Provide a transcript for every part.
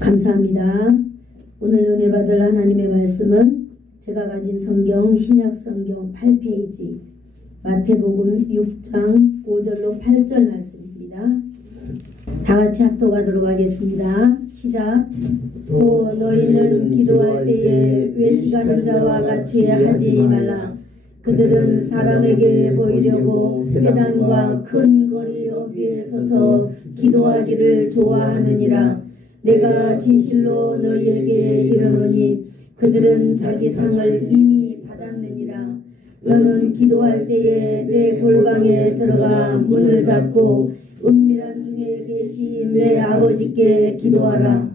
감사합니다. 오늘 은혜 받을 하나님의 말씀은 제가 가진 성경 신약 성경 8페이지 마태복음 6장 5절로 8절 말씀입니다. 다 같이 합독하도록 하겠습니다. 시작. 또 너희는 기도할 때에 외식하는 자와 같이 하지 말라. 그들은 사람에게 보이려고 회당과 큰 거리 어귀에 서서 기도하기를 좋아하느니라. 내가 진실로 너희에게 이르노니 그들은 자기 상을 이미 받았느니라. 너는 기도할 때에 내 골방에 들어가 문을 닫고 은밀한 중에 계신 내 아버지께 기도하라.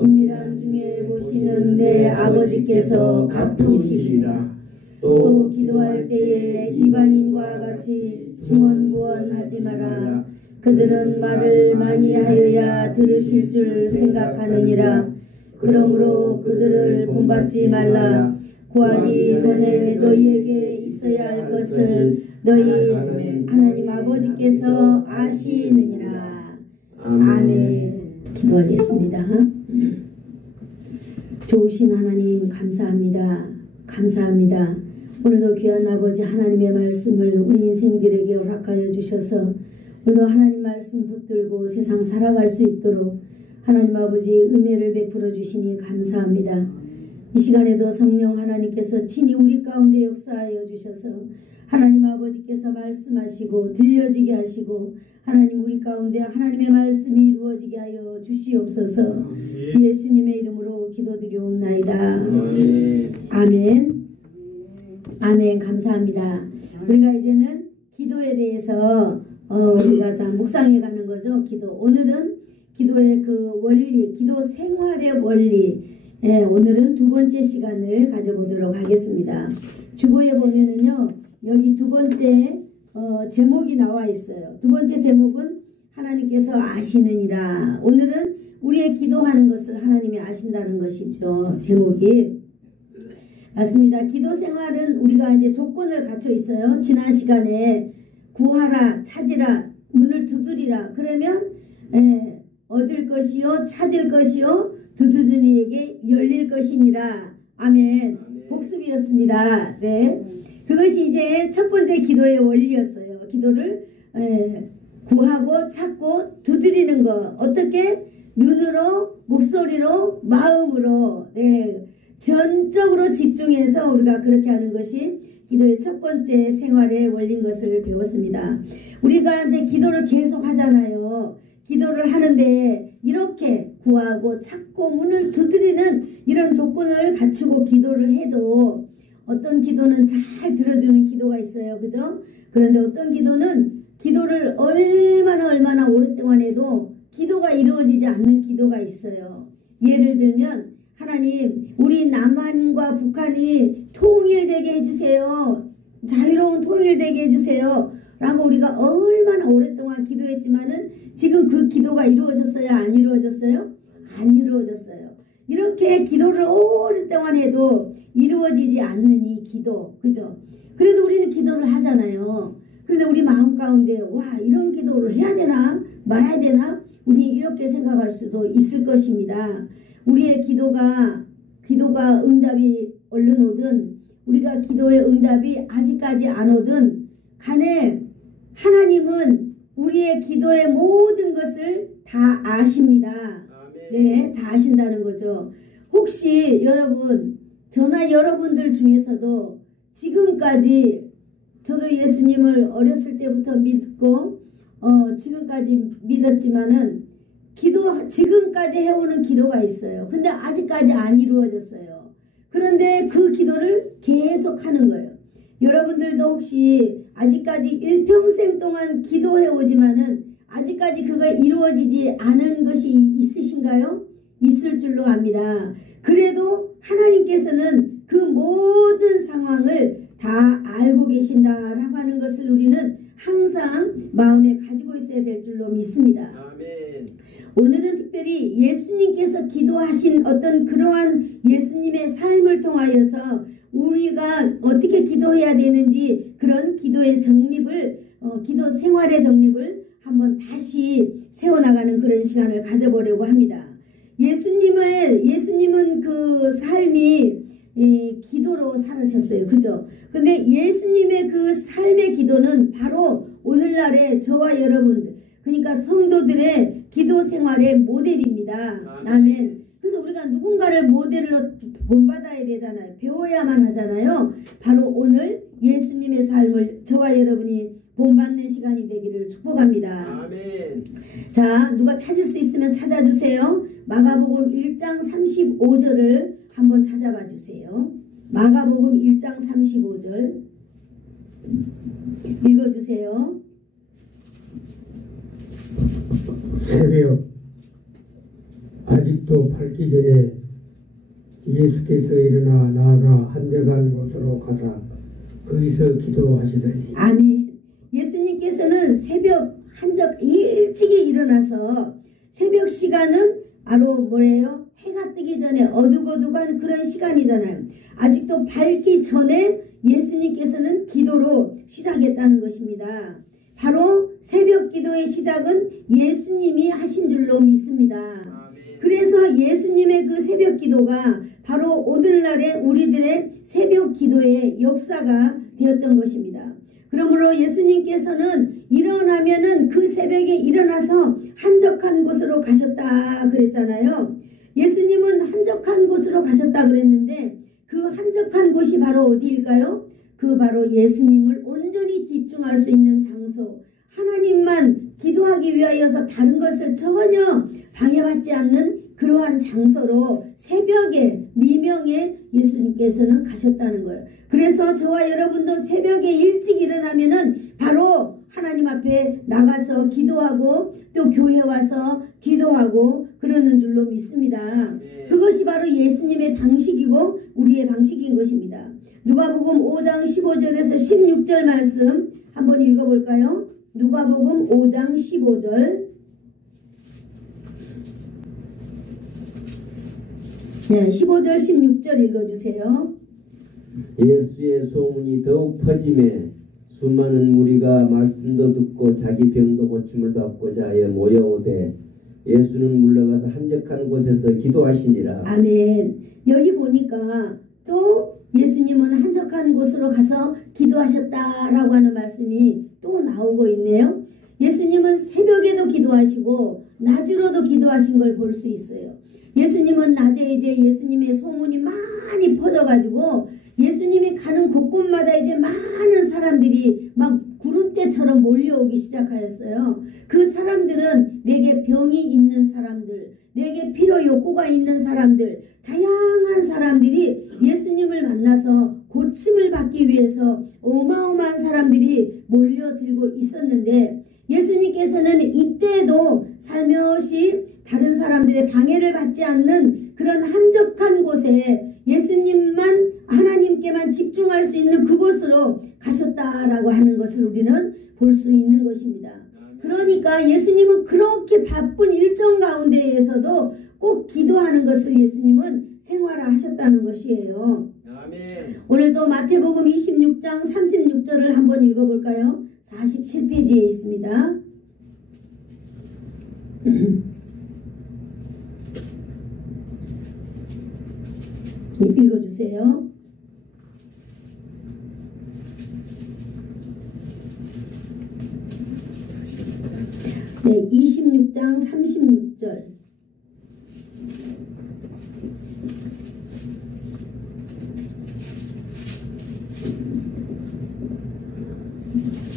은밀한 중에 보시는 내 아버지께서 갚으시리라. 또 기도할 때에 이방인과 같이 중언부언하지 마라. 그들은 말을 많이 하여야 들으실 줄 생각하느니라. 그러므로 그들을 본받지 말라. 구하기 전에 너희에게 있어야 할 것을 너희 하나님 아버지께서 아시느니라. 아멘. 기도하겠습니다. 좋으신 하나님 감사합니다. 감사합니다. 오늘도 귀한 아버지 하나님의 말씀을 우리 인생들에게 허락하여 주셔서 오늘도 하나님 말씀 붙들고 세상 살아갈 수 있도록 하나님 아버지 은혜를 베풀어 주시니 감사합니다. 이 시간에도 성령 하나님께서 친히 우리 가운데 역사하여 주셔서 하나님 아버지께서 말씀하시고 들려지게 하시고 하나님 우리 가운데 하나님의 말씀이 이루어지게 하여 주시옵소서. 예수님의 이름으로 기도드리옵나이다. 아멘. 아멘. 감사합니다. 우리가 이제는 기도에 대해서 우리가 다 묵상해 가는 거죠. 기도. 오늘은 기도의 그 원리, 기도 생활의 원리. 오늘은 두 번째 시간을 가져보도록 하겠습니다. 주보에 보면은요, 여기 두 번째 제목이 나와 있어요. 두 번째 제목은 하나님께서 아시느니라. 오늘은 우리의 기도하는 것을 하나님이 아신다는 것이죠. 제목이. 맞습니다. 기도 생활은 우리가 이제 조건을 갖춰 있어요. 지난 시간에 구하라, 찾으라, 문을 두드리라. 그러면 얻을 것이요, 찾을 것이요, 두드리는 이에게 열릴 것이니라. 아멘. 복습이었습니다. 네. 그것이 이제 첫 번째 기도의 원리였어요. 기도를 구하고 찾고 두드리는 것. 어떻게? 눈으로, 목소리로, 마음으로 전적으로 집중해서 우리가 그렇게 하는 것이 기도의 첫 번째 생활의 원리인 것을 배웠습니다. 우리가 이제 기도를 계속 하잖아요. 기도를 하는데 이렇게 구하고 찾고 문을 두드리는 이런 조건을 갖추고 기도를 해도 어떤 기도는 잘 들어주는 기도가 있어요. 그죠? 그런데 어떤 기도는 기도를 얼마나 오랫동안 해도 기도가 이루어지지 않는 기도가 있어요. 예를 들면 하나님 우리 남한과 북한이 통일되게 해주세요. 자유로운 통일되게 해주세요. 라고 우리가 얼마나 오랫동안 기도했지만은 지금 그 기도가 이루어졌어요? 안 이루어졌어요? 안 이루어졌어요. 이렇게 기도를 오랫동안 해도 이루어지지 않는 이 기도. 그죠? 그래도 우리는 기도를 하잖아요. 그런데 우리 마음 가운데 와 이런 기도를 해야 되나 말아야 되나 우리 이렇게 생각할 수도 있을 것입니다. 우리의 기도가 응답이 얼른 오든 우리가 기도의 응답이 아직까지 안 오든 간에 하나님은 우리의 기도의 모든 것을 다 아십니다. 네, 다 아신다는 거죠. 혹시 여러분, 저나 여러분들 중에서도 지금까지 저도 예수님을 어렸을 때부터 믿고 지금까지 믿었지만은 지금까지 해오는 기도가 있어요. 근데 아직까지 안 이루어졌어요. 그런데 그 기도를 계속 하는 거예요. 여러분들도 혹시 아직까지 일평생 동안 기도해 오지만은 아직까지 그가 이루어지지 않은 것이 있으신가요? 있을 줄로 압니다. 그래도 하나님께서는 그 모든 상황을 다 알고 계신다라고 하는 것을 우리는 항상 마음에 가지고 있어야 될 줄로 믿습니다. 아멘. 오늘은 특별히 예수님께서 기도하신 어떤 그러한 예수님의 삶을 통하여서 우리가 어떻게 기도해야 되는지 그런 기도의 정립을 기도 생활의 정립을 한번 다시 세워나가는 그런 시간을 가져보려고 합니다. 예수님은 그 삶이 기도로 살으셨어요. 그죠? 근데 예수님의 그 삶의 기도는 바로 오늘날의 저와 여러분들, 그러니까 성도들의 기도 생활의 모델입니다. 아멘. 그래서 우리가 누군가를 모델로 본받아야 되잖아요. 배워야만 하잖아요. 바로 오늘 예수님의 삶을 저와 여러분이 본받는 시간이 되기를 축복합니다. 아멘. 자, 누가 찾을 수 있으면 찾아주세요. 마가복음 1장 35절을 한번 찾아봐 주세요. 마가복음 1장 35절 읽어주세요. 새벽 아직도 밝기 전에 예수께서 일어나 나아가 한적한 곳으로 가사 거기서 기도하시더니. 아멘. 예수님께서는 새벽 일찍이 일어나서 새벽 시간은 바로 뭐래요? 해가 뜨기 전에 어둑어둑한 그런 시간이잖아요. 아직도 밝기 전에 예수님께서는 기도로 시작했다는 것입니다. 바로 새벽 기도의 시작은 예수님이 하신 줄로 믿습니다. 그래서 예수님의 그 새벽 기도가 바로 오늘날의 우리들의 새벽 기도의 역사가 되었던 것입니다. 그러므로 예수님께서는 일어나면은 그 새벽에 일어나서 한적한 곳으로 가셨다 그랬잖아요. 예수님은 한적한 곳으로 가셨다 그랬는데 그 한적한 곳이 바로 어디일까요? 그 바로 예수님을 온전히 집중할 수 있는 장소, 하나님만 기도하기 위하여서 다른 것을 전혀 방해받지 않는 그러한 장소로 새벽에 미명에 예수님께서는 가셨다는 거예요. 그래서 저와 여러분도 새벽에 일찍 일어나면은 바로 하나님 앞에 나가서 기도하고 또 교회 와서 기도하고 그러는 줄로 믿습니다. 그것이 바로 예수님의 방식이고 우리의 방식인 것입니다. 누가복음 5장 15절에서 16절 말씀 한번 읽어볼까요? 누가복음 5장 15절. 네, 15절 16절 읽어주세요. 예수의 소문이 더욱 퍼짐에 수많은 무리가 말씀도 듣고 자기 병도 고침을 받고자 하여 모여오되 예수는 물러가서 한적한 곳에서 기도하시니라. 아멘. 여기 보니까 또 예수님은 한적한 곳으로 가서 기도하셨다라고 하는 말씀이 또 나오고 있네요. 예수님은 새벽에도 기도하시고 낮으로도 기도하신 걸 볼 수 있어요. 예수님은 낮에 이제 예수님의 소문이 많이 퍼져가지고 예수님이 가는 곳곳마다 이제 많은 사람들이 막 구름대처럼 몰려오기 시작하였어요. 그 사람들은 내게 병이 있는 사람들, 내게 필요 욕구가 있는 사람들, 다양한 사람들이 예수님을 만나서 고침을 받기 위해서 어마어마한 사람들이 몰려들고 있었는데 예수님께서는 이때에도 살며시 다른 사람들의 방해를 받지 않는 그런 한적한 곳에 예수님만 하나님께만 집중할 수 있는 그곳으로 가셨다라고 하는 것을 우리는 볼 수 있는 것입니다. 그러니까 예수님은 그렇게 바쁜 일정 가운데에서도 꼭 기도하는 것을 예수님은 생활화하셨다는 것이에요. 아멘. 오늘도 마태복음 26장 36절을 한번 읽어볼까요? 47페이지에 있습니다. 읽어주세요. 네, 26장 36절.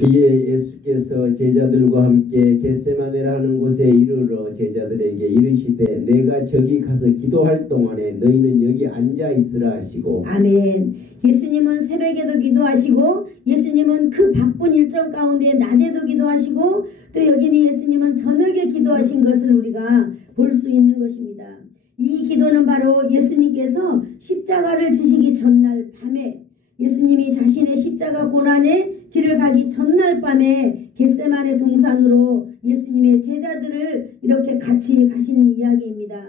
이에 예수께서 제자들과 함께 겟세마네라 하는 곳에 이르러 제자들에게 이르시되 내가 저기 가서 기도할 동안에 너희는 여기 앉아 있으라 하시고. 아멘. 예수님은 새벽에도 기도하시고 예수님은 그 바쁜 일정 가운데 낮에도 기도하시고 또 여기는 예수님은 저녁에 기도하신 것을 우리가 볼 수 있는 것입니다. 이 기도는 바로 예수님께서 십자가를 지시기 전날 밤에 예수님이 자신의 십자가 고난의 길을 가기 전날 밤에 겟세마네 동산으로 예수님의 제자들을 이렇게 같이 가신 이야기입니다.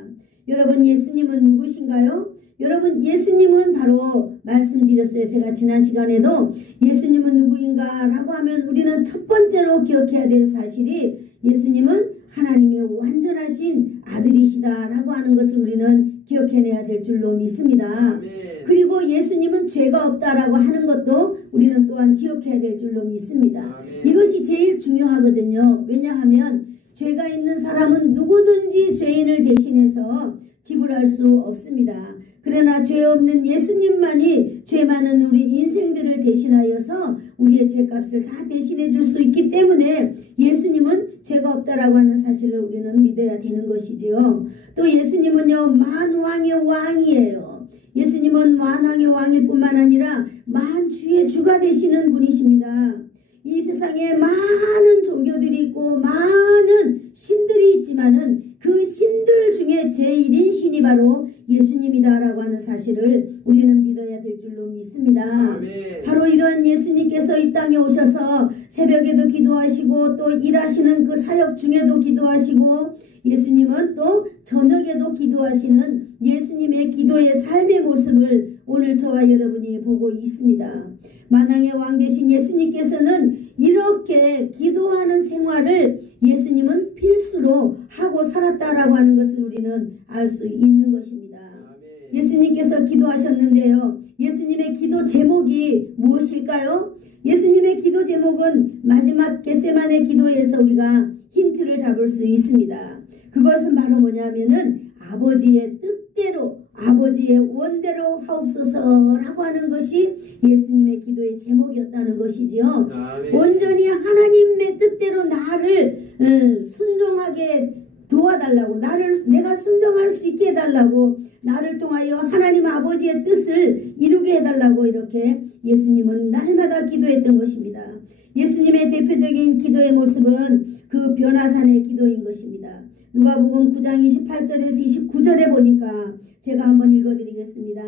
여러분, 예수님은 누구신가요? 여러분 예수님은 바로 말씀드렸어요. 제가 지난 시간에도 예수님은 누구인가 라고 하면 우리는 첫 번째로 기억해야 될 사실이 예수님은 하나님의 완전하신 아들이시다라고 하는 것을 우리는 기억해내야 될 줄로 믿습니다. 그리고 예수님은 죄가 없다라고 하는 것도 우리는 또한 기억해야 될 줄로 믿습니다. 이것이 제일 중요하거든요. 왜냐하면 죄가 있는 사람은 누구든지 죄인을 대신해서 지불할 수 없습니다. 그러나 죄 없는 예수님만이 죄 많은 우리 인생들을 대신하여서 우리의 죄값을 다 대신해 줄 수 있기 때문에 예수님은 죄가 없다라고 하는 사실을 우리는 믿어야 되는 것이지요. 또 예수님은요 만왕의 왕이에요. 예수님은 만왕의 왕일 뿐만 아니라 만주의 주가 되시는 분이십니다. 이 세상에 많은 종교들이 있고 많은 신들이 있지만은 그 신들 중에 제1인 신이 바로 예수님이다라고 하는 사실을 우리는 믿어야 될 줄로 믿습니다. 아멘. 바로 이런 예수님께서 이 땅에 오셔서 새벽에도 기도하시고 또 일하시는 그 사역 중에도 기도하시고 예수님은 또 저녁에도 기도하시는 예수님의 기도의 삶의 모습을 오늘 저와 여러분이 보고 있습니다. 만왕의 왕 되신 예수님께서는 이렇게 기도하는 생활을 예수님은 필수로 하고 살았다라고 하는 것을 우리는 알 수 있는 것입니다. 예수님께서 기도하셨는데요. 예수님의 기도 제목이 무엇일까요? 예수님의 기도 제목은 마지막 겟세마네 기도에서 우리가 힌트를 잡을 수 있습니다. 그것은 바로 뭐냐면은 아버지의 뜻대로 아버지의 원대로 하옵소서라고 하는 것이 예수님의 기도의 제목이었다는 것이지요. 온전히 하나님의 뜻대로 나를 순종하게 도와달라고 내가 순종할 수 있게 해달라고 나를 통하여 하나님 아버지의 뜻을 이루게 해달라고 이렇게 예수님은 날마다 기도했던 것입니다. 예수님의 대표적인 기도의 모습은 그 변화산의 기도인 것입니다. 누가복음 9장 28절에서 29절에 보니까 제가 한번 읽어드리겠습니다.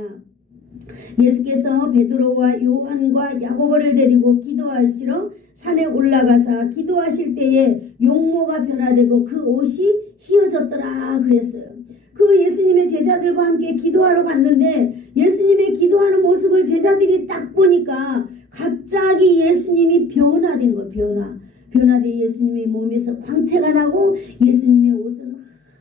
예수께서 베드로와 요한과 야고보를 데리고 기도하시러 산에 올라가사 기도하실 때에 용모가 변화되고 그 옷이 휘어졌더라 그랬어요. 그 예수님의 제자들과 함께 기도하러 갔는데 예수님의 기도하는 모습을 제자들이 딱 보니까 갑자기 예수님이 변화된 거예요. 변화된 예수님의 몸에서 광채가 나고 예수님의 옷은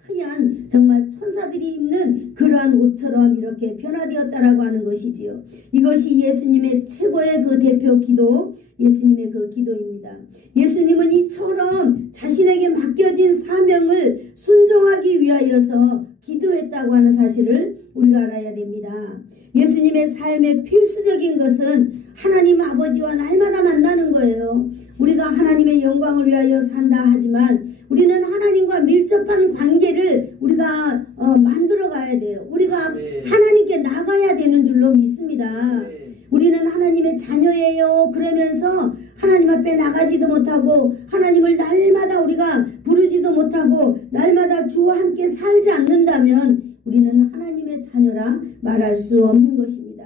하얀 정말 천사들이 입는 그러한 옷처럼 이렇게 변화되었다라고 하는 것이지요. 이것이 예수님의 최고의 그 대표 기도, 예수님의 그 기도입니다. 예수님은 이처럼 자신에게 맡겨진 사명을 순종하기 위하여서 기도했다고 하는 사실을 우리가 알아야 됩니다. 예수님의 삶의 필수적인 것은 하나님 아버지와 날마다 만나는 거예요. 우리가 하나님의 영광을 위하여 산다 하지만 우리는 하나님과 밀접한 관계를 우리가 만들어 가야 돼요. 우리가 하나님께 나가야 되는 줄로 믿습니다. 우리는 하나님의 자녀예요. 그러면서 하나님 앞에 나가지도 못하고 하나님을 날마다 우리가 부르지도 못하고 날마다 주와 함께 살지 않는다면 우리는 하나님의 자녀라 말할 수 없는 것입니다.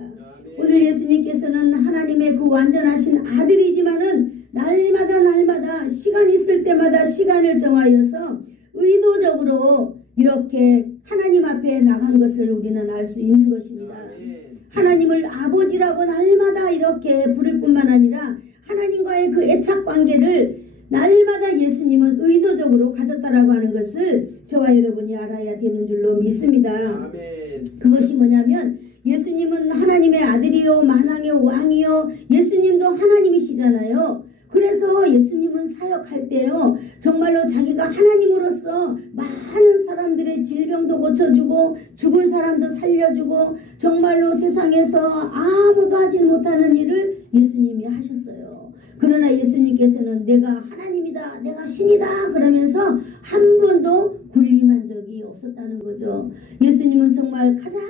오늘 예수님께서는 하나님의 그 완전하신 아들이지만은 날마다 시간 있을 때마다 시간을 정하여서 의도적으로 이렇게 하나님 앞에 나간 것을 우리는 알 수 있는 것입니다. 하나님을 아버지라고 날마다 이렇게 부를 뿐만 아니라 하나님과의 그 애착 관계를 날마다 예수님은 의도적으로 가졌다라고 하는 것을 저와 여러분이 알아야 되는 줄로 믿습니다. 그것이 뭐냐면 예수님은 하나님의 아들이요 만왕의 왕이요 예수님도 하나님이시잖아요. 그래서 예수님은 사역할 때요 정말로 자기가 하나님으로서 많은 사람들의 질병도 고쳐주고 죽은 사람도 살려주고 정말로 세상에서 아무도 하지 못하는 일을 예수님이 하셨어요. 그러나 예수님께서는 내가 하나님이다 내가 신이다 그러면서 한 번도 군림한 적이 없었다는 거죠. 예수님은 정말 가장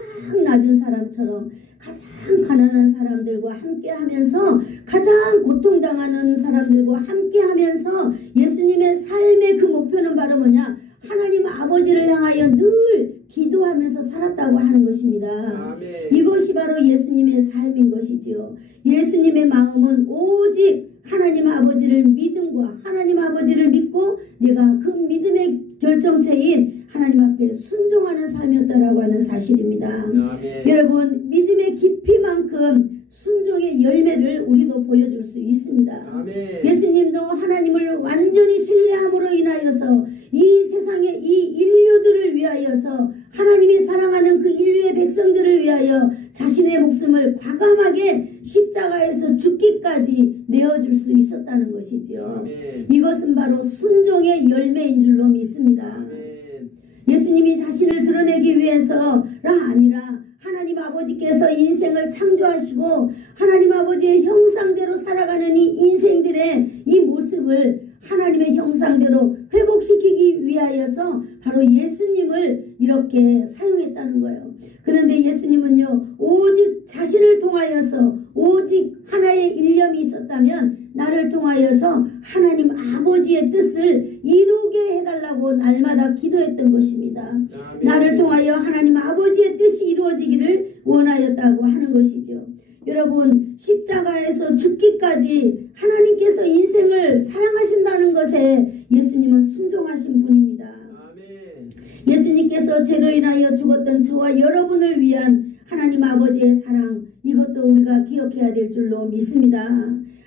낮은 사람처럼 가장 가난한 사람들과 함께 하면서 가장 고통당하는 사람들과 함께 하면서 예수님의 삶의 그 목표는 바로 뭐냐? 하나님 아버지를 향하여 늘 기도하면서 살았다고 하는 것입니다. 아멘. 이것이 바로 예수님의 삶인 것이지요. 예수님의 마음은 오직 하나님 아버지를 믿음과 하나님 아버지를 믿고 내가 그 믿음의 결정체인 하나님 앞에 순종하는 삶이었다라고 하는 사실입니다. 아멘. 여러분 믿음의 깊이만큼 순종의 열매를 우리도 보여줄 수 있습니다. 아멘. 예수님도 하나님을 완전히 신뢰함으로 인하여서 이 세상의 이 인류들을 위하여서 하나님이 사랑하는 그 인류의 백성들을 위하여 자신의 목숨을 과감하게 십자가에서 죽기까지 내어줄 수 있었다는 것이지요. 아멘. 이것은 바로 순종의 열매인 줄로 믿습니다. 아멘. 예수님이 자신을 드러내기 위해서가 아니라 하나님 아버지께서 인생을 창조하시고 하나님 아버지의 형상대로 살아가는 이 인생들의 이 모습을 하나님의 형상대로 회복시키기 위하여서 바로 예수님을 이렇게 사용했다는 거예요. 그런데 예수님은요 오직 자신을 통하여서 오직 하나의 일념이 있었다면 나를 통하여서 하나님 아버지의 뜻을 이루게 해달라고 날마다 기도했던 것입니다. 아멘. 나를 통하여 하나님 아버지의 뜻이 이루어지기를 원하였다고 하는 것이죠. 여러분 십자가에서 죽기까지 하나님께서 인생을 사랑하신다는 것에 예수님은 순종하신 분입니다. 아멘. 예수님께서 죄로 인하여 죽었던 저와 여러분을 위한 하나님 아버지의 사랑 이것도 우리가 기억해야 될 줄로 믿습니다.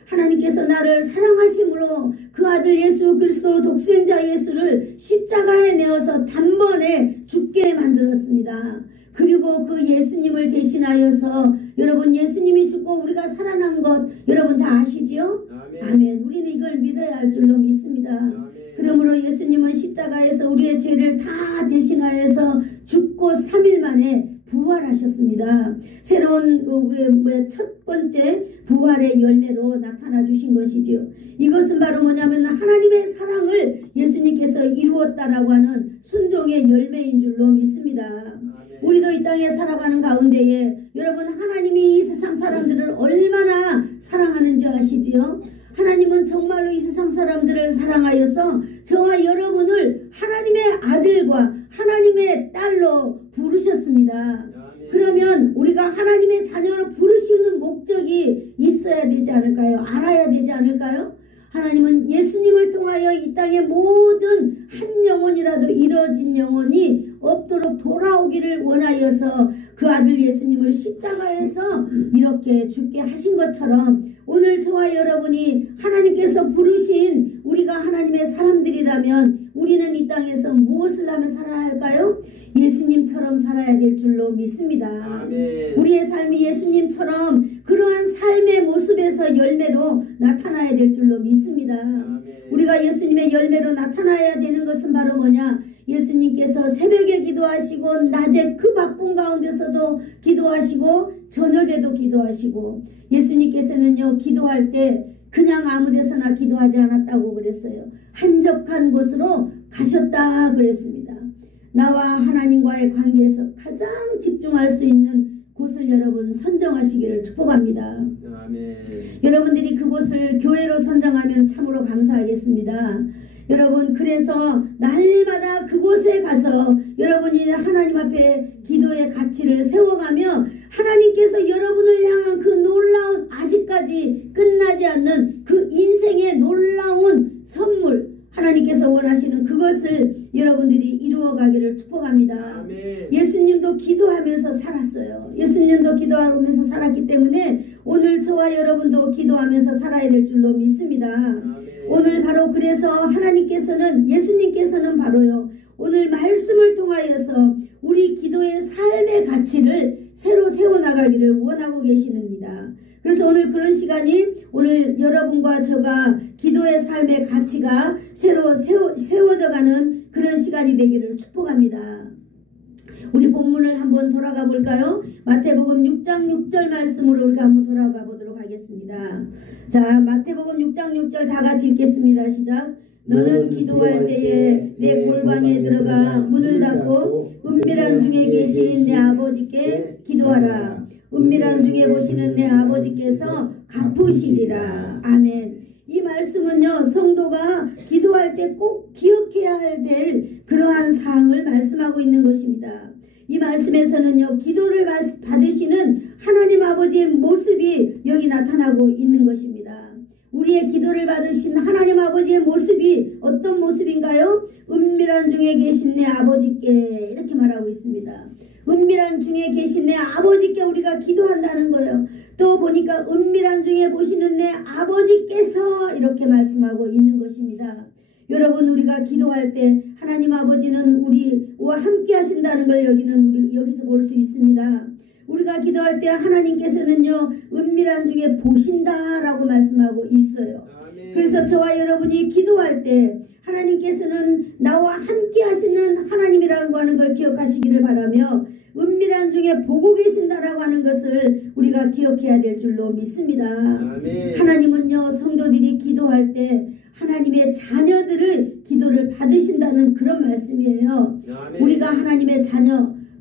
하나님께서 나를 사랑하심으로 그 아들 예수 그리스도 독생자 예수를 십자가에 내어서 단번에 죽게 만들었습니다. 그리고 그 예수님을 대신하여서 여러분 예수님이 죽고 우리가 살아난 것 여러분 다 아시지요? 아멘. 아멘. 우리는 이걸 믿어야 할 줄로 믿습니다. 아멘. 그러므로 예수님은 십자가에서 우리의 죄를 다 대신하여서 죽고 3일 만에 부활하셨습니다. 새로운 우리의 첫 번째 부활의 열매로 나타나 주신 것이지요. 이것은 바로 뭐냐면 하나님의 사랑을 예수님께서 이루었다라고 하는 순종의 열매인 줄로 믿습니다. 아멘. 우리도 이 땅에 살아가는 가운데에 여러분 하나님이 이 세상 사람들을 얼마나 사랑하는지 아시지요? 하나님은 정말로 이 세상 사람들을 사랑하여서 저와 여러분을 하나님의 아들과 하나님의 딸로 부르셨습니다. 그러면 우리가 하나님의 자녀로 부르시는 목적이 있어야 되지 않을까요? 알아야 되지 않을까요? 하나님은 예수님을 통하여 이 땅의 모든 한 영혼이라도 이뤄진 영혼이 없도록 돌아오기를 원하여서 그 아들 예수님을 십자가에서 이렇게 죽게 하신 것처럼 오늘 저와 여러분이 하나님께서 부르신 우리가 하나님의 사람들이라면 우리는 이 땅에서 무엇을 하며 살아야 할까요? 예수님처럼 살아야 될 줄로 믿습니다. 아멘. 우리의 삶이 예수님처럼 그러한 삶의 모습에서 열매로 나타나야 될 줄로 믿습니다. 아멘. 우리가 예수님의 열매로 나타나야 되는 것은 바로 뭐냐? 예수님께서 새벽에 기도하시고 낮에 그 바쁜 가운데서도 기도하시고 저녁에도 기도하시고 예수님께서는요 기도할 때 그냥 아무 데서나 기도하지 않았다고 그랬어요. 한적한 곳으로 가셨다 그랬습니다. 나와 하나님과의 관계에서 가장 집중할 수 있는 곳을 여러분 선정하시기를 축복합니다. 아멘. 여러분들이 그곳을 교회로 선정하면 참으로 감사하겠습니다. 여러분 그래서 날마다 그곳에 가서 여러분이 하나님 앞에 기도의 가치를 세워가며 하나님께서 여러분을 향한 그 놀라운 아직까지 끝나지 않는 그 인생의 놀라운 선물 하나님께서 원하시는 그것을 여러분들이 이루어가기를 축복합니다. 아멘. 예수님도 기도하면서 살았어요. 예수님도 기도하면서 살았기 때문에 오늘 저와 여러분도 기도하면서 살아야 될 줄로 믿습니다. 아멘. 오늘 바로 그래서 하나님께서는 예수님께서는 바로요 오늘 말씀을 통하여서 우리 기도의 삶의 가치를 새로 세워나가기를 원하고 계시는입니다. 그래서 오늘 그런 시간이 오늘 여러분과 저가 기도의 삶의 가치가 새로 세워져가는 그런 시간이 되기를 축복합니다. 우리 본문을 한번 돌아가 볼까요? 마태복음 6장 6절 말씀으로 우리가 한번 돌아가 보도록 하겠습니다. 자, 마태복음 6장 6절 다 같이 읽겠습니다. 시작. 너는 기도할 때에 내 골방에 들어가 문을 닫고 은밀한 중에 계신 내 아버지께 기도하라. 은밀한 중에 보시는 내 아버지께서 갚으시리라. 아멘. 이 말씀은요 성도가 기도할 때 꼭 기억해야 될 그러한 사항을 말씀하고 있는 것입니다. 이 말씀에서는요 기도를 받으시는 하나님 아버지의 모습이 여기 나타나고 있는 것입니다. 우리의 기도를 받으신 하나님 아버지의 모습이 어떤 모습인가요? 은밀한 중에 계신 내 아버지께 이렇게 말하고 있습니다. 은밀한 중에 계신 내 아버지께 우리가 기도한다는 거예요. 또 보니까 은밀한 중에 보시는 내 아버지께서 이렇게 말씀하고 있는 것입니다. 여러분, 우리가 기도할 때 하나님 아버지는 우리와 함께 하신다는 걸 여기서 볼 수 있습니다. 우리가 기도할 때 하나님께서는요, 은밀한 중에 보신다라고 말씀하고 있어요. 아멘. 그래서 저와 여러분이 기도할 때 하나님께서는 나와 함께 하시는 하나님이라고 하는 걸 기억하시기를 바라며, 은밀한 중에 보고 계신다라고 하는 것을 우리가 기억해야 될 줄로 믿습니다. 아멘. 하나님은요, 성도들이 기도할 때 하나님의 자녀들을 기도를 받으신다는 그런 말씀이에요. 아멘. 우리가 하나님의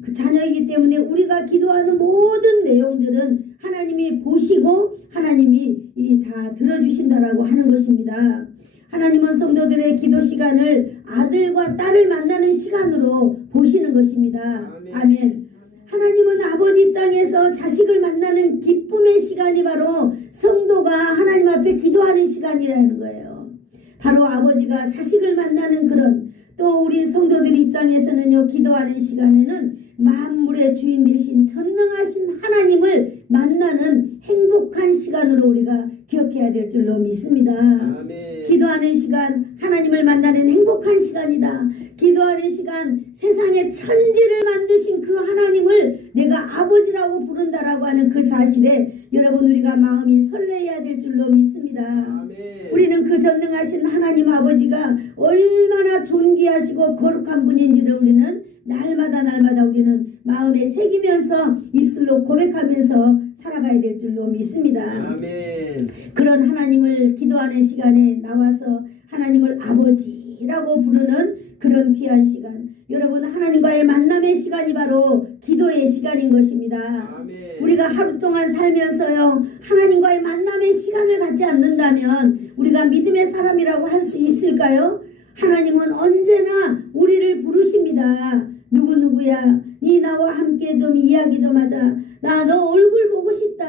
그 자녀이기 때문에 우리가 기도하는 모든 내용들은 하나님이 보시고 하나님이 다 들어주신다라고 하는 것입니다. 하나님은 성도들의 기도 시간을 아들과 딸을 만나는 시간으로 보시는 것입니다. 아멘. 아멘. 하나님은 아버지 입장에서 자식을 만나는 기쁨의 시간이 바로 성도가 하나님 앞에 기도하는 시간이라는 거예요. 바로 아버지가 자식을 만나는 그런, 또 우리 성도들 입장에서는요, 기도하는 시간에는 만물의 주인 되신 전능하신 하나님을 만나는 행복한 시간으로 우리가 기억해야 될 줄로 믿습니다. 아멘. 기도하는 시간, 하나님을 만나는 행복한 시간이다. 기도하는 시간, 세상의 천지를 만드신 그 하나님을 내가 아버지라고 부른다라고 하는 그 사실에 여러분, 우리가 마음이 설레야 될 줄로 믿습니다. 아멘. 우리는 그 전능하신 하나님 아버지가 얼마나 존귀하시고 거룩한 분인지를 우리는 날마다 우리는 마음에 새기면서 입술로 고백하면서 살아가야 될 줄로 믿습니다. 아멘. 그런 하나님을 기도하는 시간에 나와서 하나님을 아버지라고 부르는 그런 귀한 시간, 여러분, 하나님과의 만남의 시간이 바로 기도의 시간인 것입니다. 아멘. 우리가 하루 동안 살면서요, 하나님과의 만남의 시간을 갖지 않는다면 우리가 믿음의 사람이라고 할 수 있을까요? 하나님은 언제나 우리를 부르십니다. 누구야, 니 나와 함께 좀 이야기 좀 하자. 나 너 얼굴 보고 싶다.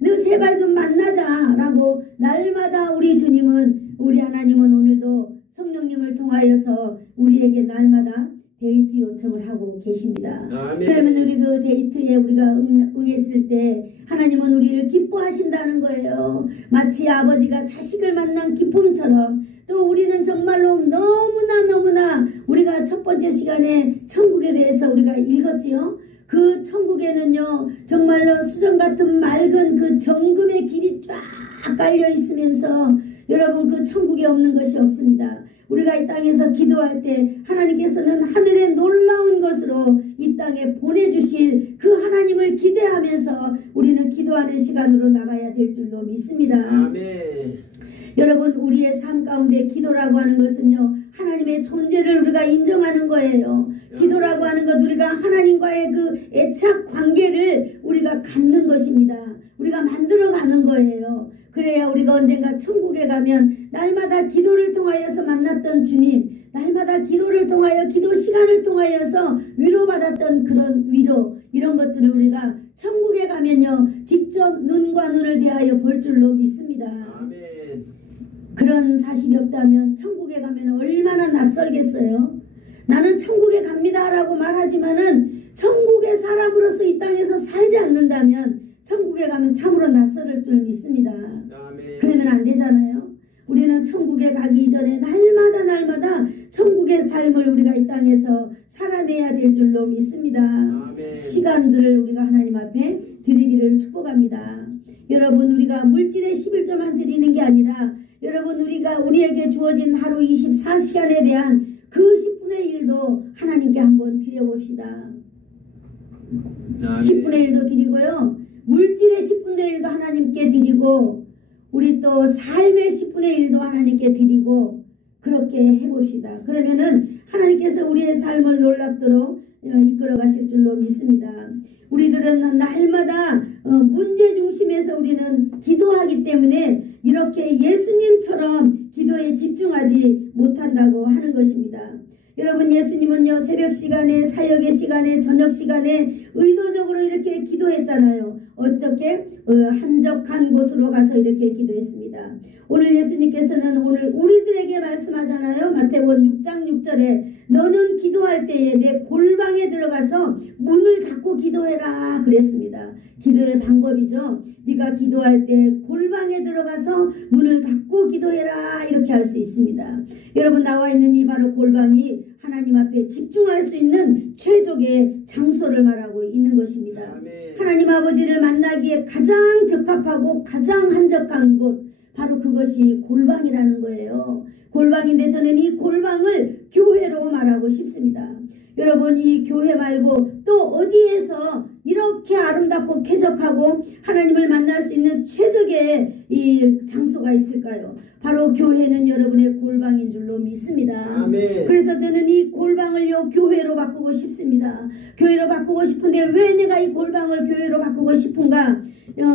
너 제발 좀 만나자. 라고 날마다 우리 하나님은 오늘도 성령님을 통하여서 우리에게 날마다 데이트 요청을 하고 계십니다. 아멘. 그러면 우리 그 데이트에 우리가 응했을 때 하나님은 우리를 기뻐하신다는 거예요. 마치 아버지가 자식을 만난 기쁨처럼, 또 우리는 정말로 너무나 우리가 첫 번째 시간에 천국에 대해서 우리가 읽었지요. 그 천국에는요, 정말로 수정 같은 맑은 그 정금의 길이 쫙 깔려 있으면서 여러분, 그 천국에 없는 것이 없습니다. 우리가 이 땅에서 기도할 때 하나님께서는 하늘의 놀라운 것으로 이 땅에 보내주실 그 하나님을 기대하면서 우리는 기도하는 시간으로 나가야 될 줄로 믿습니다. 아멘. 여러분, 우리의 삶 가운데 기도라고 하는 것은요, 하나님의 존재를 우리가 인정하는 거예요. 기도라고 하는 것, 우리가 하나님과의 그 애착 관계를 우리가 갖는 것입니다. 우리가 만들어가는 거예요. 그래야 우리가 언젠가 천국에 가면 날마다 기도를 통하여서 만났던 주님, 날마다 기도를 통하여, 기도 시간을 통하여서 위로받았던 그런 위로, 이런 것들을 우리가 천국에 가면요, 직접 눈과 눈을 대하여 볼 줄로 믿습니다. 아멘. 그런 사실이 없다면 천국에 가면 얼마나 낯설겠어요. 나는 천국에 갑니다 라고 말하지만은 천국의 사람으로서 이 땅에서 살지 않는다면 천국에 가면 참으로 낯설을 줄 믿습니다. 아멘. 그러면 안 되잖아요. 우리는 천국에 가기 이전에 날마다 천국의 삶을 우리가 이 땅에서 살아내야 될 줄로 믿습니다. 아멘. 시간들을 우리가 하나님 앞에 드리기를 축복합니다. 여러분, 우리가 물질의 11조만 드리는 게 아니라 여러분, 우리에게 주어진 하루 24시간에 대한 그 10분의 1도 하나님께 한번 드려봅시다. 10분의 1도 드리고요, 물질의 10분의 1도 하나님께 드리고, 우리 또 삶의 10분의 1도 하나님께 드리고, 그렇게 해봅시다. 그러면은 하나님께서 우리의 삶을 놀랍도록 이끌어 가실 줄로 믿습니다. 우리들은 날마다 문제 중심에서 우리는 기도하기 때문에 이렇게 예수님처럼 기도에 집중하지 못한다고 하는 것입니다. 여러분 예수님은요 새벽 시간에 사역의 시간에 저녁 시간에 의도적으로 이렇게 기도했잖아요. 어떻게? 한적한 곳으로 가서 이렇게 기도했습니다. 오늘 예수님께서는 오늘 우리들에게 말씀하잖아요. 마태복음 6장 6절에 너는 기도할 때에 내 골방에 들어가서 문을 닫고 기도해라 그랬습니다. 기도의 방법이죠. 네가 기도할 때 골방에 들어가서 문을 닫고 기도해라 이렇게 할 수 있습니다. 여러분 나와 있는 이 바로 골방이 하나님 앞에 집중할 수 있는 최적의 장소를 말하고 있는 것입니다. 아멘. 하나님 아버지를 만나기에 가장 적합하고 가장 한적한 곳 바로 그것이 골방이라는 거예요. 골방인데 저는 이 골방을 교회로 말하고 싶습니다. 여러분 이 교회 말고 또 어디에서 이렇게 아름답고 쾌적하고 하나님을 만날 수 있는 최적의 이 장소가 있을까요? 바로 교회는 여러분의 골방인 줄로 믿습니다. 아멘. 그래서 저는 이 골방을요 교회로 바꾸고 싶습니다. 교회로 바꾸고 싶은데 왜 내가 이 골방을 교회로 바꾸고 싶은가?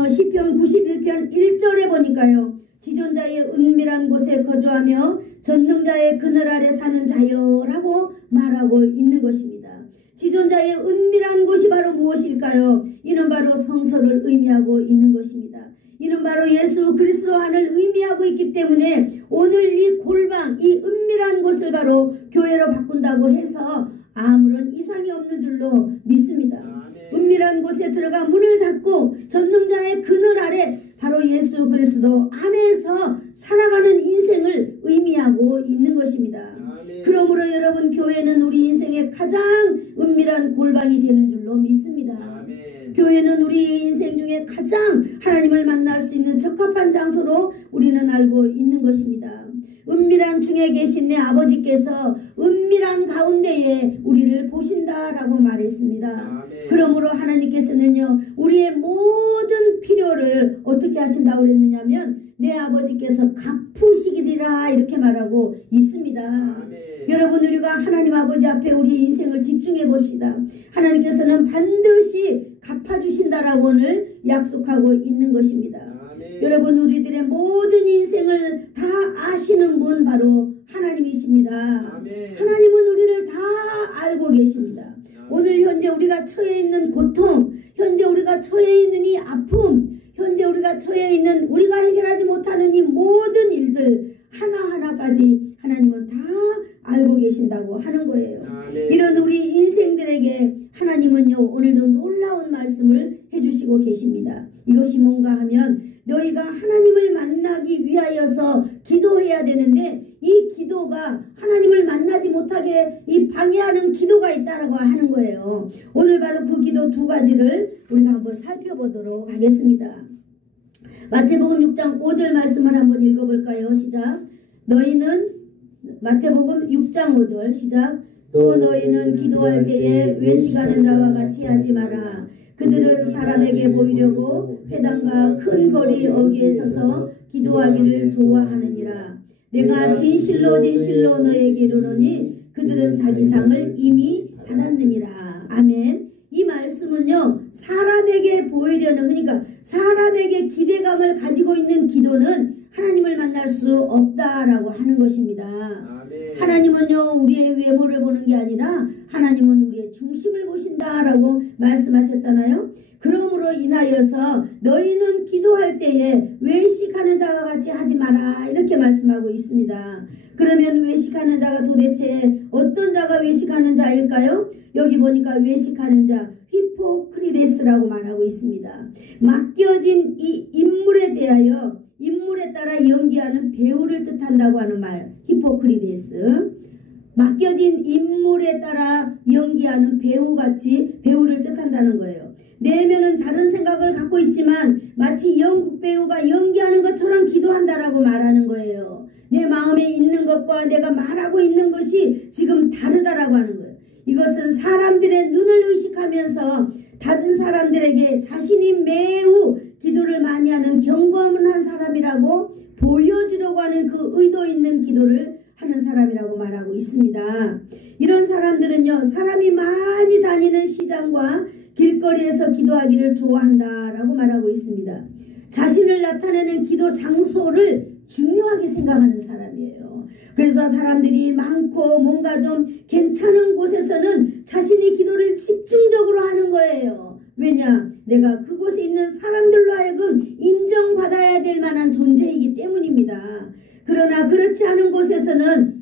시편 91편 1절에 보니까요. 지존자의 은밀한 곳에 거주하며 전능자의 그늘 아래 사는 자여라고 말하고 있는 것입니다. 지존자의 은밀한 곳이 바로 무엇일까요? 이는 바로 성소를 의미하고 있는 것입니다. 이는 바로 예수 그리스도 안을 의미하고 있기 때문에 오늘 이 골방, 이 은밀한 곳을 바로 교회로 바꾼다고 해서 아무런 이상이 없는 줄로 믿습니다. 은밀한 곳에 들어가 문을 닫고 전능자의 그늘 아래 바로 예수 그리스도 안에서 살아가는 인생을 의미하고 있는 것입니다. 그러므로 여러분 교회는 우리 인생의 가장 은밀한 골방이 되는 줄로 믿습니다. 교회는 우리 인생 중에 가장 하나님을 만날 수 있는 적합한 장소로 우리는 알고 있는 것입니다. 은밀한 중에 계신 내 아버지께서 은밀한 가운데에 우리를 보신다라고 말했습니다. 그러므로 하나님께서는요 우리의 모든 필요를 어떻게 하신다고 그랬느냐면 내 아버지께서 갚으시기리라 이렇게 말하고 있습니다. 여러분 우리가 하나님 아버지 앞에 우리 인생을 집중해 봅시다. 하나님께서는 반드시 갚아주신다라고 오늘 약속하고 있는 것입니다. 여러분 우리들의 모든 인생을 다 아시는 분 바로 하나님이십니다. 하나님은 우리를 다 알고 계십니다. 오늘 현재 우리가 처해 있는 고통, 현재 우리가 처해 있는 이 아픔, 현재 우리가 처해 있는 우리가 해결하지 못하는 이 모든 일들 하나하나까지 하나님은 다 알고 계신다고 하는 거예요. 이런 우리 인생들에게 하나님은요 오늘도 놀라운 말씀을 해주시고 계십니다. 이것이 뭔가 하면 너희가 하나님을 만나기 위하여서 기도해야 되는데 이 기도가 하나님을 만나지 못하게 이 방해하는 기도가 있다라고 하는 거예요. 오늘 바로 그 기도 두 가지를 우리가 한번 살펴보도록 하겠습니다. 마태복음 6장 5절 말씀을 한번 읽어볼까요? 시작. 너희는 마태복음 6장 5절 시작. 또 너희는 기도할 때에 외식하는 자와 같이 하지 마라. 그들은 사람에게 보이려고 회당과 큰 거리 어귀에 서서 기도하기를 좋아하느니라. 내가 진실로 진실로 너에게 이르노니 그들은 자기 상을 이미 받았느니라. 아멘. 이 말씀은요 사람에게 보이려는 그러니까 사람에게 기대감을 가지고 있는 기도는 하나님을 만날 수 없다라고 하는 것입니다. 하나님은요 우리의 외모를 보는 게 아니라 하나님은 우리의 중심을 보신다라고 말씀하셨잖아요. 그러므로 인하여서 너희는 기도할 때에 외식하는 자와 같이 하지 마라 이렇게 말씀하고 있습니다. 그러면 외식하는 자가 도대체 어떤 자가 외식하는 자일까요? 여기 보니까 외식하는 자 히포크리데스라고 말하고 있습니다. 맡겨진 이 인물에 대하여 인물에 따라 연기하는 배우를 뜻한다고 하는 말 히포크리데스. 맡겨진 인물에 따라 연기하는 배우같이 배우를 뜻한다는 거예요. 내면은 다른 생각을 갖고 있지만 마치 영국 배우가 연기하는 것처럼 기도한다라고 말하는 거예요. 내 마음에 있는 것과 내가 말하고 있는 것이 지금 다르다라고 하는 거예요. 이것은 사람들의 눈을 의식하면서 다른 사람들에게 자신이 매우 기도를 많이 하는 경건한 사람이라고 보여주려고 하는 그 의도 있는 기도를 하는 사람이라고 말하고 있습니다. 이런 사람들은요 사람이 많이 다니는 시장과 길거리에서 기도하기를 좋아한다라고 말하고 있습니다. 자신을 나타내는 기도 장소를 중요하게 생각하는 사람이에요. 그래서 사람들이 많고 좋고 뭔가 좀 괜찮은 곳에서는 자신이 기도를 집중적으로 하는 거예요. 왜냐? 내가 그곳에 있는 사람들로 하여금 인정받아야 될 만한 존재이기 때문입니다. 그러나 그렇지 않은 곳에서는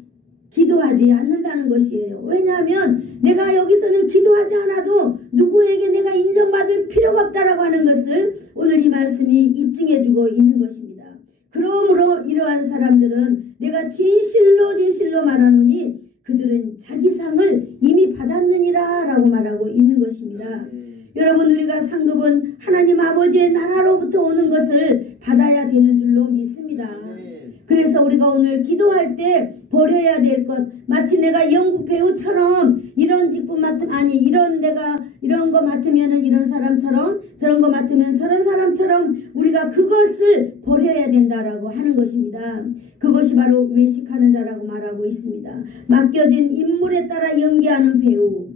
기도하지 않는다는 것이에요. 왜냐하면 내가 여기서는 기도하지 않아도 누구에게 내가 인정받을 필요가 없다라고 하는 것을 오늘 이 말씀이 입증해주고 있는 것입니다. 그러므로 이러한 사람들은 내가 진실로 말하노니 그들은 자기 상을 이미 받았느니라 라고 말하고 있는 것입니다. 여러분, 우리가 상급은 하나님 아버지의 나라로부터 오는 것을 받아야 되는 줄로 믿습니다. 그래서 우리가 오늘 기도할 때 버려야 될 것, 마치 내가 연극 배우처럼 이런 직분 맡으면, 아니 내가 이런 거 맡으면 이런 사람처럼, 저런 거 맡으면 저런 사람처럼 우리가 그것을 버려야 된다라고 하는 것입니다. 그것이 바로 외식하는 자라고 말하고 있습니다. 맡겨진 인물에 따라 연기하는 배우,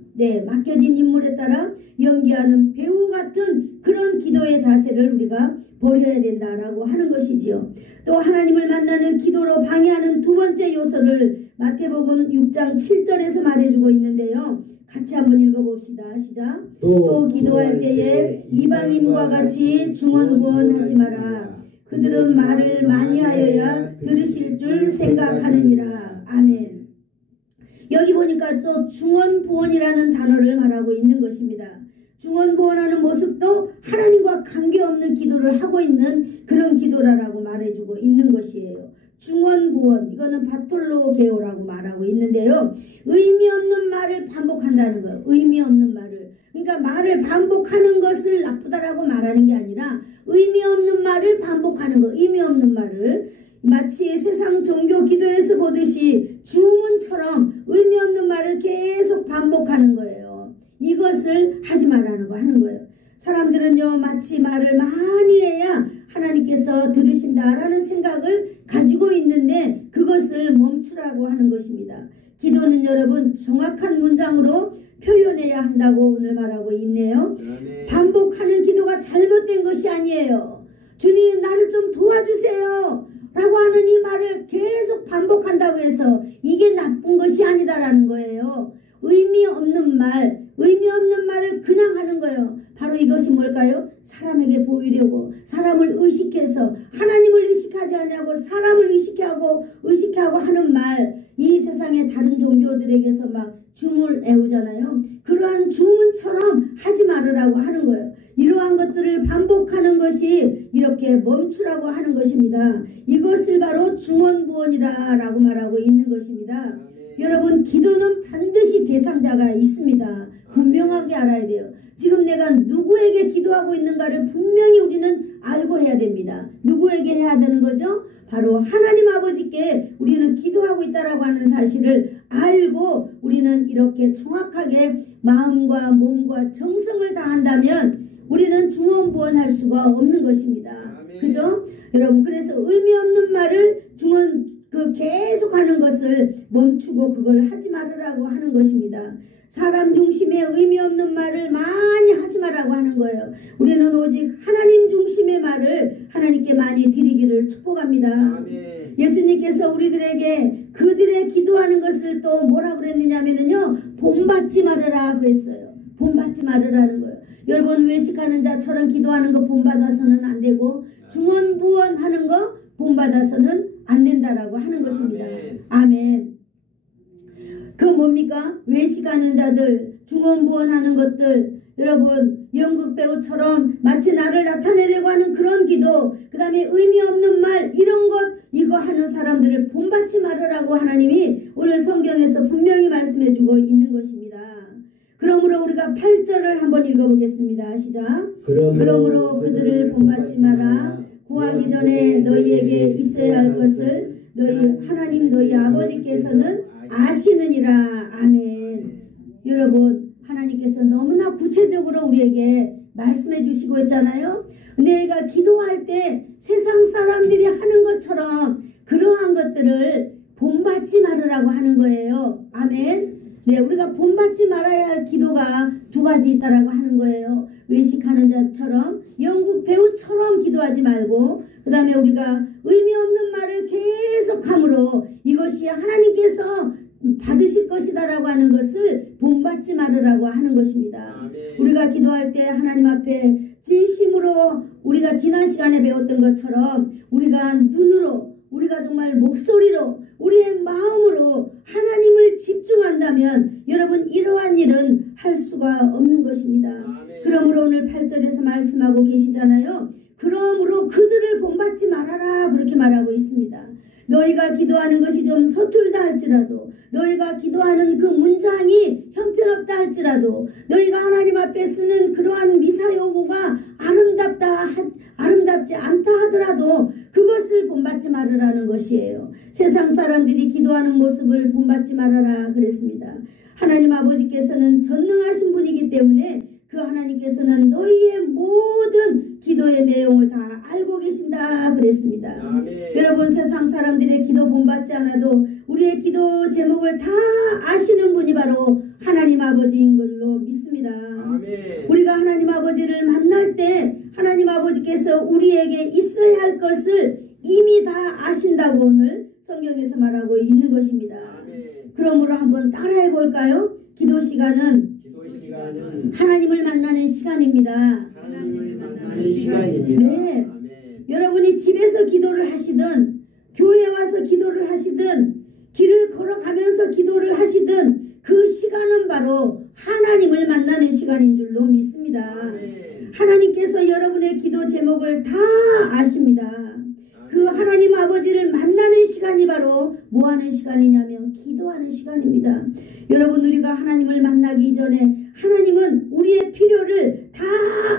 맡겨진 인물에 따라 연기하는 배우 같은 그런 기도의 자세를 우리가 버려야 된다라고 하는 것이지요. 또 하나님을 만나는 기도로 방해하는 두 번째 요소를 마태복음 6장 7절에서 말해주고 있는데요. 같이 한번 읽어봅시다. 시작. 또 기도할 때에 이방인과 같이 중언부언하지 마라. 그들은 말을 많이 하여야 들으실 줄 생각하느니라. 아멘. 여기 보니까 또 중언부언이라는 단어를 말하고 있는 것입니다. 중언부언하는 모습도 하나님과 관계없는 기도를 하고 있는 그런 기도라고 말해주고 있는 것이에요. 중언부언, 이거는 바톨로게오라고 말하고 있는데요. 의미 없는 말을 반복한다는 거예요. 의미 없는 말을. 그러니까 말을 반복하는 것을 나쁘다라고 말하는 게 아니라 의미 없는 말을 반복하는 거. 의미 없는 말을. 마치 세상 종교 기도에서 보듯이 주문처럼 의미 없는 말을 계속 반복하는 거예요. 이것을 하지 말라는 거 하는 거예요. 사람들은요, 마치 말을 많이 해야 하나님께서 들으신다라는 생각을 가지고 있는데 그것을 멈추라고 하는 것입니다. 기도는 여러분 정확한 문장으로 표현해야 한다고 오늘 말하고 있네요. 반복하는 기도가 잘못된 것이 아니에요. 주님, 나를 좀 도와주세요 라고 하는 이 말을 계속 반복한다고 해서 이게 나쁜 것이 아니다라는 거예요. 의미 없는 말을 그냥 하는 거예요. 바로 이것이 뭘까요? 사람에게 보이려고, 사람을 의식해서, 하나님을 의식하지 않냐고 사람을 의식하고 하는 말, 이 세상의 다른 종교들에게서 막 줌을 애우잖아요. 그러한 주문처럼 하지 말으라고 하는 거예요. 이러한 것들을 반복하는 것이 이렇게 멈추라고 하는 것입니다. 이것을 바로 중언부언이라고 말하고 있는 것입니다. 여러분, 기도는 반드시 대상자가 있습니다. 분명하게 알아야 돼요. 지금 내가 누구에게 기도하고 있는가를 분명히 우리는 알고 해야 됩니다. 누구에게 해야 되는 거죠? 바로 하나님 아버지께 우리는 기도하고 있다라고 하는 사실을 알고 우리는 이렇게 정확하게 마음과 몸과 정성을 다한다면 우리는 중언부언할 수가 없는 것입니다. 그죠? 여러분, 그래서 의미 없는 말을 계속하는 것을 멈추고 그걸 하지 말으라고 하는 것입니다. 사람 중심의 의미 없는 말을 많이 하지 말라고 하는 거예요. 우리는 오직 하나님 중심의 말을 하나님께 많이 드리기를 축복합니다. 아멘. 예수님께서 우리들에게 그들의 기도하는 것을 또 뭐라 그랬느냐면요, 본받지 말으라 그랬어요. 본받지 말으라는 거예요. 여러분, 외식하는 자처럼 기도하는 거 본받아서는 안 되고 중언부언하는 거 본받아서는 안 된다라고 하는 것입니다. 아멘. 그 뭡니까? 외식하는 자들, 중언부언하는 것들, 여러분 연극 배우처럼 마치 나를 나타내려고 하는 그런 기도, 그 다음에 의미 없는 말, 이런 것, 이거 하는 사람들을 본받지 말으라고 하나님이 오늘 성경에서 분명히 말씀해주고 있는 것입니다. 그러므로 우리가 8절을 한번 읽어보겠습니다. 시작. 그러므로 그들을 본받지 마라. 구하기 전에 너희에게 있어야 할 것을 너희 하나님 너희 아버지께서는 아시느니라. 아멘. 여러분, 하나님께서 너무나 구체적으로 우리에게 말씀해 주시고 있잖아요. 내가 기도할 때 세상 사람들이 하는 것처럼 그러한 것들을 본받지 말으라고 하는 거예요. 아멘. 네, 우리가 본받지 말아야 할 기도가 두 가지 있다라고 하는 거예요. 외식하는 자처럼, 연극 배우처럼 기도하지 말고, 그 다음에 우리가 의미 없는 말을 계속함으로 이것이 하나님께서 받으실 것이다라고 하는 것을 본받지 말으라고 하는 것입니다. 우리가 기도할 때 하나님 앞에 진심으로 우리가 지난 시간에 배웠던 것처럼 우리가 눈으로, 우리가 정말 목소리로, 우리의 마음으로 하나님을 집중한다면 여러분 이러한 일은 할 수가 없는 것입니다. 그러므로 오늘 8절에서 말씀하고 계시잖아요. 그러므로 그들을 본받지 말아라 그렇게 말하고 있습니다. 너희가 기도하는 것이 좀 서툴다 할지라도, 너희가 기도하는 그 문장이 형편없다 할지라도, 너희가 하나님 앞에 쓰는 그러한 미사여구가 아름답지 않다 하더라도 그것을 본받지 말으라는 것이에요. 세상 사람들이 기도하는 모습을 본받지 말아라 그랬습니다. 하나님 아버지께서는 전능하신 분이기 때문에 그 하나님께서는 너희의 모든 기도의 내용을 다 알고 계신다 그랬습니다. 아멘. 여러분 세상 사람들의 기도 본받지 않아도 우리의 기도 제목을 다 아시는 분이 바로 하나님 아버지인 걸로 믿습니다. 아멘. 우리가 하나님 아버지를 만날 때 하나님 아버지께서 우리에게 있어야 할 것을 이미 다 아신다고 오늘 성경에서 말하고 있는 것입니다. 아멘. 그러므로 한번 따라해 볼까요? 기도 시간은 하나님을 만나는 시간입니다. 하나님을 만나는 시간입니다. 네. 여러분이 집에서 기도를 하시든 교회 와서 기도를 하시든 길을 걸어가면서 기도를 하시든 그 시간은 바로 하나님을 만나는 시간인 줄로 믿습니다. 하나님께서 여러분의 기도 제목을 다 아십니다. 그 하나님 아버지를 만나는 시간이 바로 뭐하는 시간이냐면 기도하는 시간입니다. 여러분 우리가 하나님을 만나기 전에 하나님은 우리의 필요를 다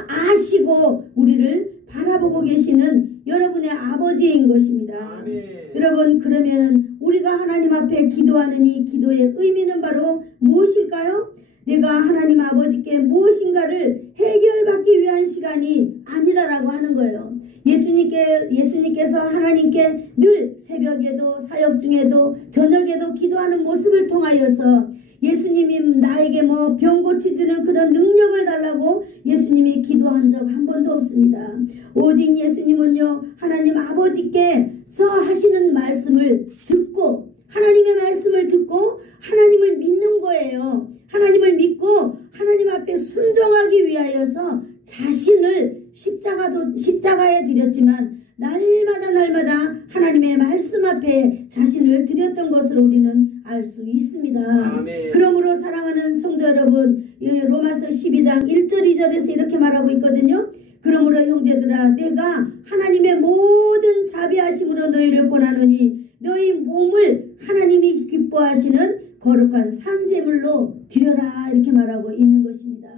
아시고 우리를 바라보고 계시는 여러분의 아버지인 것입니다. 아멘. 여러분 그러면 우리가 하나님 앞에 기도하는 이 기도의 의미는 바로 무엇일까요? 내가 하나님 아버지께 무엇인가를 해결받기 위한 시간이 아니다라고 하는 거예요. 예수님께서 하나님께 늘 새벽에도 사역 중에도 저녁에도 기도하는 모습을 통하여서 예수님이 나에게 뭐 병 고치드는 그런 능력을 달라고 예수님이 기도한 적 한 번도 없습니다. 오직 예수님은요 하나님 아버지께서 하시는 말씀을 듣고 하나님의 말씀을 듣고 하나님을 믿는 거예요. 하나님을 믿고 하나님 앞에 순종하기 위하여서 자신을 십자가에 드렸지만 날마다 하나님의 말씀 앞에 자신을 드렸던 것을 우리는 알 수 있습니다. 아멘. 그러므로 사랑하는 성도 여러분, 로마서 12장 1절 2절에서 이렇게 말하고 있거든요. 그러므로 형제들아 내가 하나님의 모든 자비하심으로 너희를 권하노니 너희 몸을 하나님이 기뻐하시는 거룩한 산제물로 드려라 이렇게 말하고 있는 것입니다.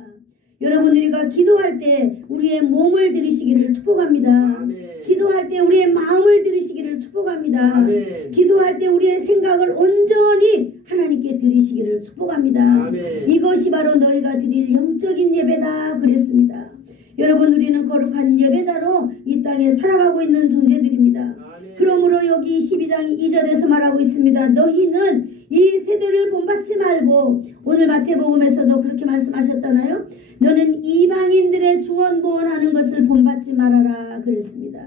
여러분 우리가 기도할 때 우리의 몸을 드리시기를 축복합니다. 아멘. 기도할 때 우리의 마음을 드리시기를 축복합니다. 아멘. 기도할 때 우리의 생각을 온전히 하나님께 드리시기를 축복합니다. 아멘. 이것이 바로 너희가 드릴 영적인 예배다 그랬습니다. 여러분 우리는 거룩한 예배자로 이 땅에 살아가고 있는 존재들입니다. 아멘. 그러므로 여기 12장 2절에서 말하고 있습니다. 너희는 이 세대를 본받지 말고 오늘 마태복음에서도 그렇게 말씀하셨잖아요. 너는 이방인들의 중언부언하는 것을 본받지 말아라 그랬습니다.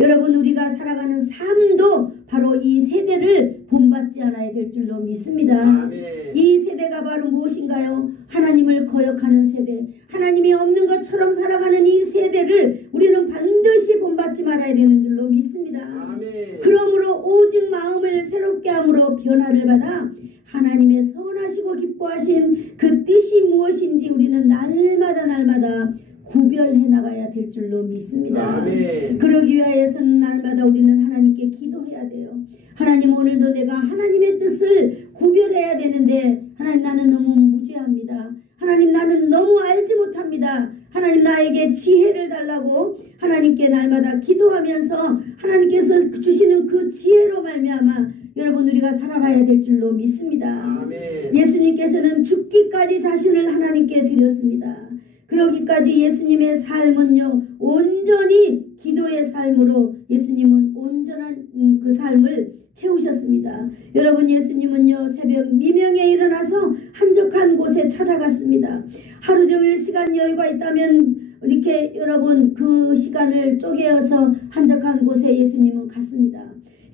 여러분 우리가 살아가는 삶도 바로 이 세대를 본받지 않아야 될 줄로 믿습니다. 아멘. 이 세대가 바로 무엇인가요? 하나님을 거역하는 세대, 하나님이 없는 것처럼 살아가는 이 세대를 우리는 반드시 본받지 말아야 되는 줄로 믿습니다. 아멘. 그러므로 오직 마음을 새롭게 함으로 변화를 받아 하나님의 선하시고 기뻐하신 그 뜻이 무엇인지 우리는 날마다 구별해 나가야 될 줄로 믿습니다. 아멘. 그러기 위하여서는 날마다 우리는 하나님께 기도해야 돼요. 하나님 오늘도 내가 하나님의 뜻을 구별해야 되는데 하나님 나는 너무 무지합니다. 하나님 나는 너무 알지 못합니다. 하나님 나에게 지혜를 달라고 하나님께 날마다 기도하면서 하나님께서 주시는 그 지혜로 말미암아 여러분 우리가 살아가야 될 줄로 믿습니다. 아멘. 예수님께서는 죽기까지 자신을 하나님께 드렸습니다. 그러기까지 예수님의 삶은요 온전히 기도의 삶으로 예수님은 온전한 그 삶을 채우셨습니다. 여러분 예수님은요 새벽 미명에 일어나서 한적한 곳에 찾아갔습니다. 하루 종일 시간 여유가 있다면 이렇게 여러분 그 시간을 쪼개어서 한적한 곳에 예수님은 갔습니다.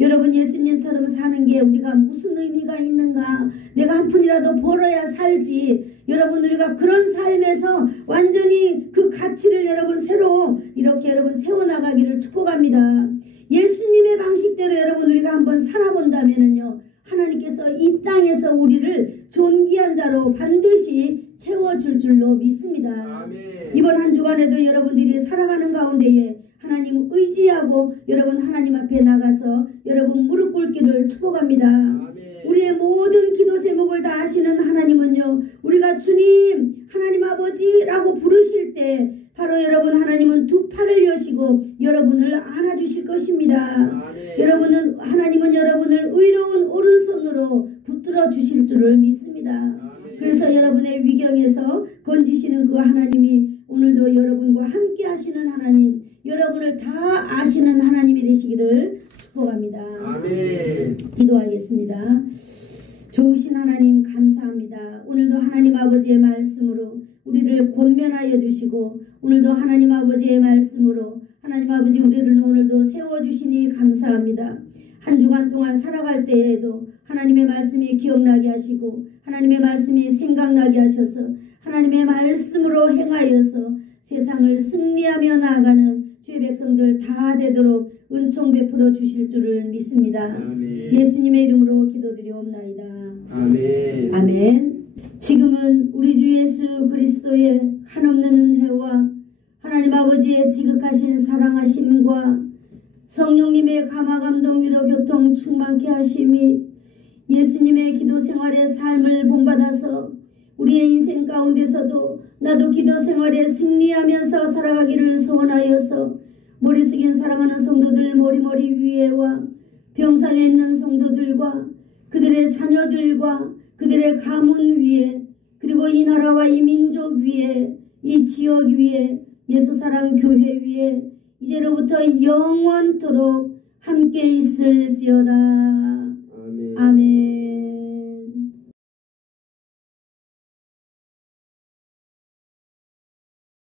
여러분 예수님처럼 사는 게 우리가 무슨 의미가 있는가? 내가 한 푼이라도 벌어야 살지. 여러분 우리가 그런 삶에서 완전히 그 가치를 여러분 새로 이렇게 여러분 세워나가기를 축복합니다. 예수님의 방식대로 여러분 우리가 한번 살아본다면요, 하나님께서 이 땅에서 우리를 존귀한 자로 반드시 채워줄 줄로 믿습니다. 아멘. 이번 한 주간에도 여러분들이 살아가는 가운데에 하나님 의지하고 여러분 하나님 앞에 나가서 여러분 무릎 꿇기를 축복합니다. 아멘. 우리의 모든 기도 제목을 다 아시는 하나님은요, 우리가 주님 하나님 아버지라고 부르실 때 바로 여러분 하나님은 두 팔을 여시고 여러분을 안아주실 것입니다. 아멘. 하나님은 여러분을 의로운 오른손으로 붙들어 주실 줄을 믿습니다. 아멘. 그래서 여러분의 위경에서 건지시는 그 하나님이 오늘도 여러분과 함께 하시는 하나님, 여러분을 다 아시는 하나님이 되시기를 축복합니다. 아멘. 기도하겠습니다. 좋으신 하나님 감사합니다. 오늘도 하나님 아버지의 말씀으로 우리를 권면하여 주시고 오늘도 하나님 아버지의 말씀으로 하나님 아버지 우리를 오늘도 세워주시니 감사합니다. 한 주간 동안 살아갈 때에도 하나님의 말씀이 기억나게 하시고 하나님의 말씀이 생각나게 하셔서 하나님의 말씀으로 행하여서 세상을 승리하며 나아가는 주의 백성들 다 되도록 은총 베풀어 주실 줄을 믿습니다. 아멘. 예수님의 이름으로 기도드리옵나이다. 아멘. 아멘. 지금은 우리 주 예수 그리스도의 한없는 은혜와 하나님 아버지의 지극하신 사랑하심과 성령님의 감화감동 위로 교통 충만케 하심이 예수님의 기도 생활의 삶을 본받아서 우리의 인생 가운데서도 나도 기도 생활에 승리하면서 살아가기를 소원하여서 머리 숙인 사랑하는 성도들 머리 위에와 병상에 있는 성도들과 그들의 자녀들과 그들의 가문 위에 그리고 이 나라와 이 민족 위에 이 지역 위에 예수사랑 교회 위에 이제로부터 영원토록 함께 있을지어다.